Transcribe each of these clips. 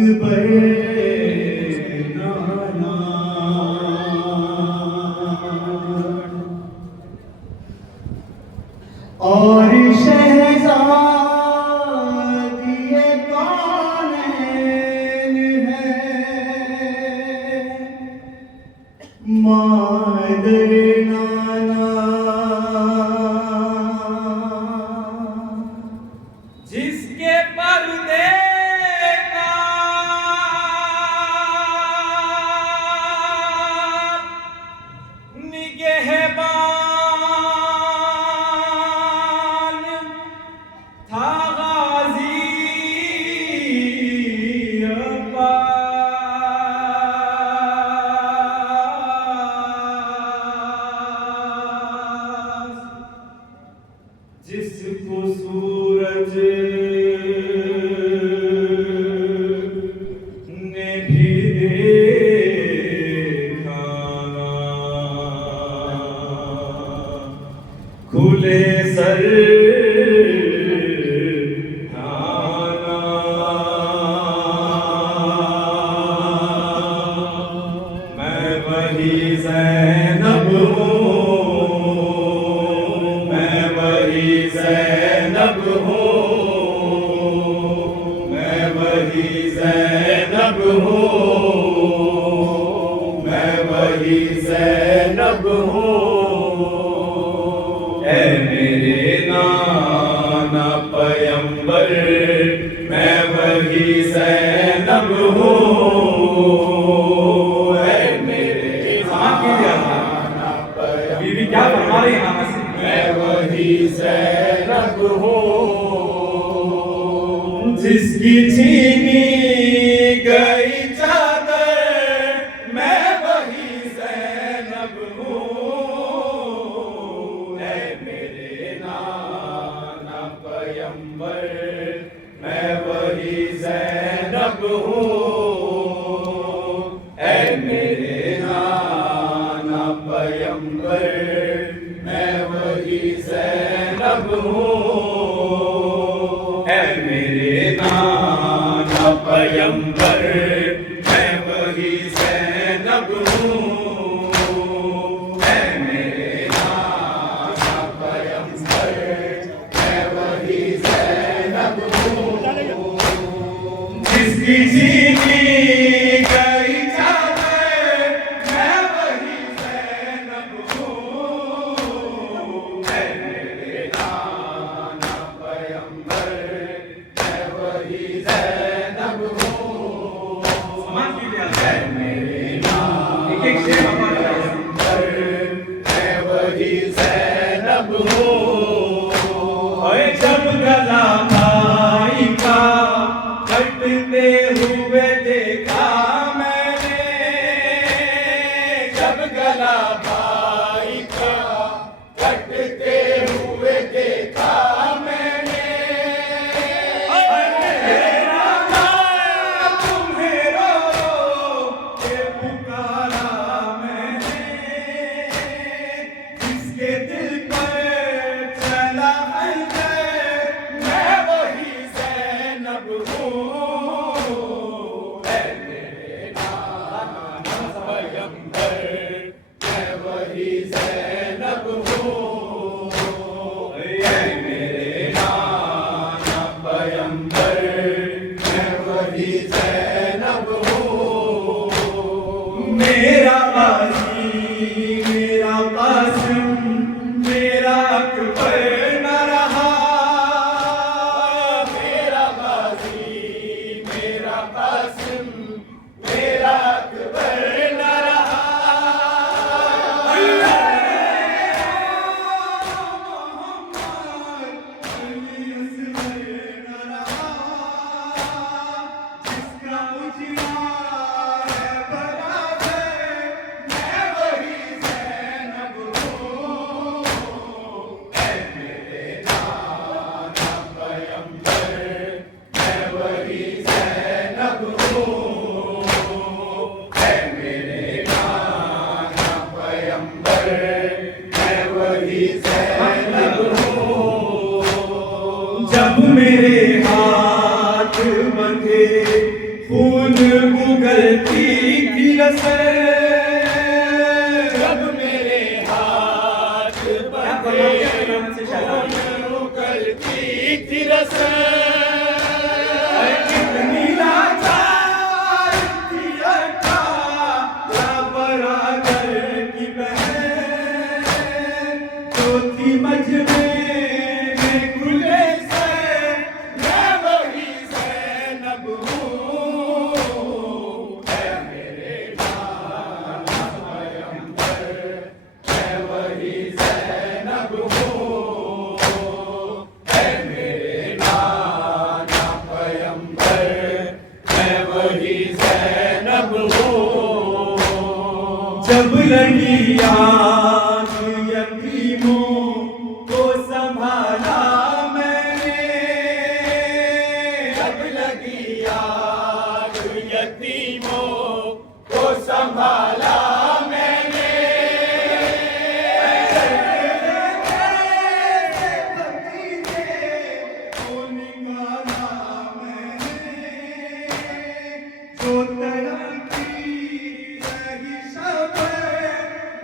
अकबर नाना और शहजादी ये कौन है मादर नाना जिसके पर्दे का निगहबान था गाजी अब्बास, जिसको सूरज ने भी देखा खुले सर नाना। मैं वही ज़ैनब हूँ, मैं वही ज़ैनब हूँ, मैं वही ज़ैनब हूँ, मैं वही ज़ैनब हूँ। ऐ मेरे नाना पैगंबर, मैं वही ज़ैनब हूँ। ऐ मेरे नाना बीवी क्या फरमा रही है नाना से? मैं वही ज़ैनब हूँ जिसकी छीनी गई चादर, मैं वही ज़ैनब हूँ। ऐ मेरे नाना पैगंबर, मैं वही ज़ैनब हूँ। ऐ मेरे नाना पैगंबर, मैं वही ज़ैनब हूँ। ऐ मेरे नाना पैगंबर, मैं वही ज़ैनब हूँ। ऐ मेरे नाना पैगंबर, मैं वही ज़ैनब हूँ जिसकी छीनी गई चादर, मैं वही ज़ैनब हूँ। ऐ मेरे नाना पैगंबर, मैं वही ज़ैनब हूँ। समाज की लिहाज है मेरे नाना एक शेर हमारा मैं वही ज़ैनब हूँ। ओए जब गला भाई का कटते हुए देखा मैंने, जब गला भाई का कटते हुए देखा मैंने, राजा तुम्हें रो के पुकारा मैंने, जिसके दिल पर चला अंजर, मैं वही ज़ैनब हूँ। ऐ मेरे नाना पैगंबर, मैं वही ज़ैनब हूँ। ऐ मेरे नाना पैगंबर, मैं वही ज़ैनब हूँ। मेरा गाज़ी मेरा कासिम मेरा अकबर न रहा, मेरा गाज़ी मेरा कासिम मेरा अकबर न रहा। अल्लाह मोहम्मद अली असगर न रहा, जिसका उजला है बराबर, मैं वही ज़ैनब हूँ। ऐ मेरे नाना पैगंबर, मैं वही ज़ैनब हूँ। ऐ मेरे नाना पैगंबर, मैं वही ज़ैनब हूँ। जब मेरे हाथ बंधे खून उगलती थी रसे जब मेरे हाथ बंधे खून उगलती थी रसे कितनी लाचार थी अठारह बराबर की बहन जो थी मजमे में खुले से मैं वही ज़ैनब हूँ है मेरे नाना पैगंबर मैं वही ज़ैनब हूँ है मेरे नाना पैगंबर मैं वही ज़ैनब हूँ जब लगी आग यतीमों को संभाला मैंने जब लगी आग यतीमों को संभाला मैंने जो तड़पती रही शब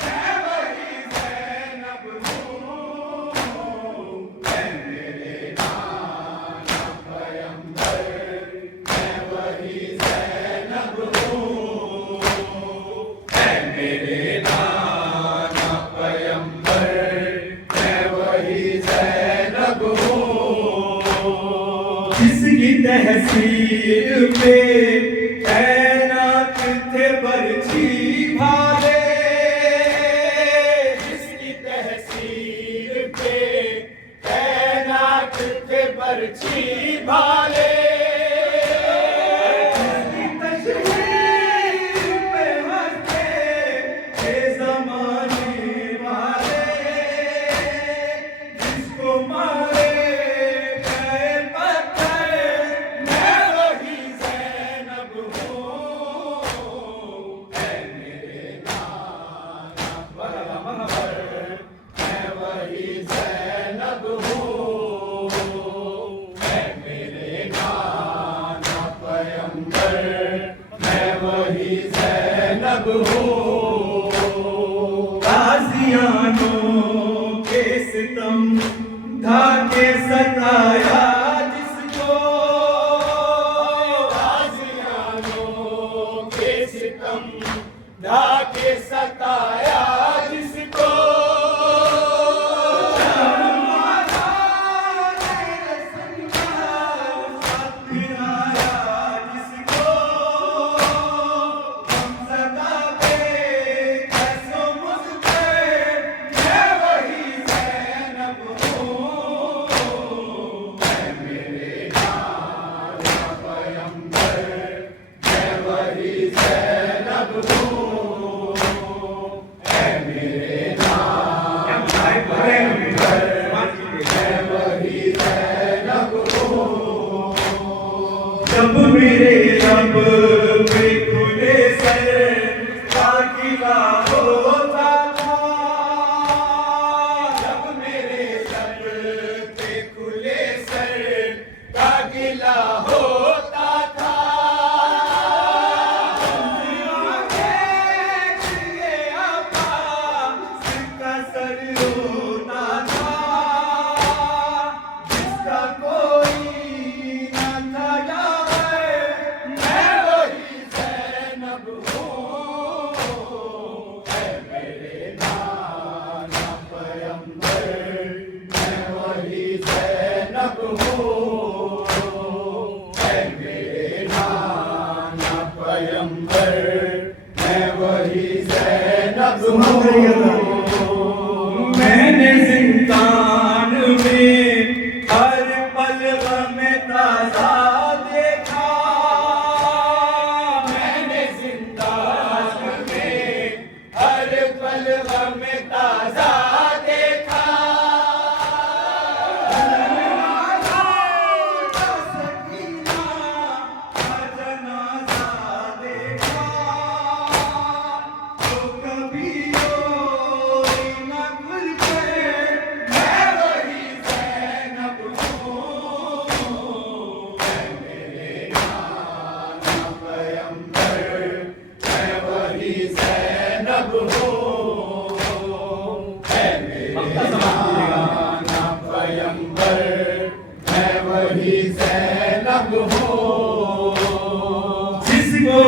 मैं वही ज़ैनब हूँ है मेरे नाना पैगंबर मैं वही ज़ैनब हूँ है मेरे नाना पैगंबर मैं वही ज़ैनब हूँ जिसकी तहसील पे तैनात थे बरछी भाले जिसकी तहसील पे तैनात थे बरछी भाले जिसकी तशरीफ पे हंसते थे ज़माने वाले जिसको मारे गए पत्थर मैं वही ज़ैनब हूँ है मेरे नाना पैगंबर मैं वही ज़ैनब हूँ है मेरे नाना पैगंबर मैं वही ज़ैनब हूँ गाजियानों के सितम धाके सताया जिसको गाज़ियानों के सितम ढाके सताया जिसको मैं वही ज़ैनब हूँ है मेरे नाना पैगंबर मैं वही ज़ैनब हूँ है मेरे नाना पैगंबर मैं वही ज़ैनब हूँ जब मेरे रब पे खुले सर दाखिला होता था जब मेरे सर पे खुले सर का गिला होता था जिसका सर रोता था जिसका कोई न था यार मैं वही ज़ैनब हूँ है मेरे नाना पैगंबर मैं वही ज़ैनब हूँ है मेरे नाना पैगंबर मैं वही ज़ैनब हूँ मैंने जिंदान में हर पल गम ताज़ा देखा मैंने जिंदान में हर पल गम ताज़ा देखा जनाजा देखा तो कभी हूँ है मेरे नाना पैगंबर मैं वही ज़ैनब हूँ जिसको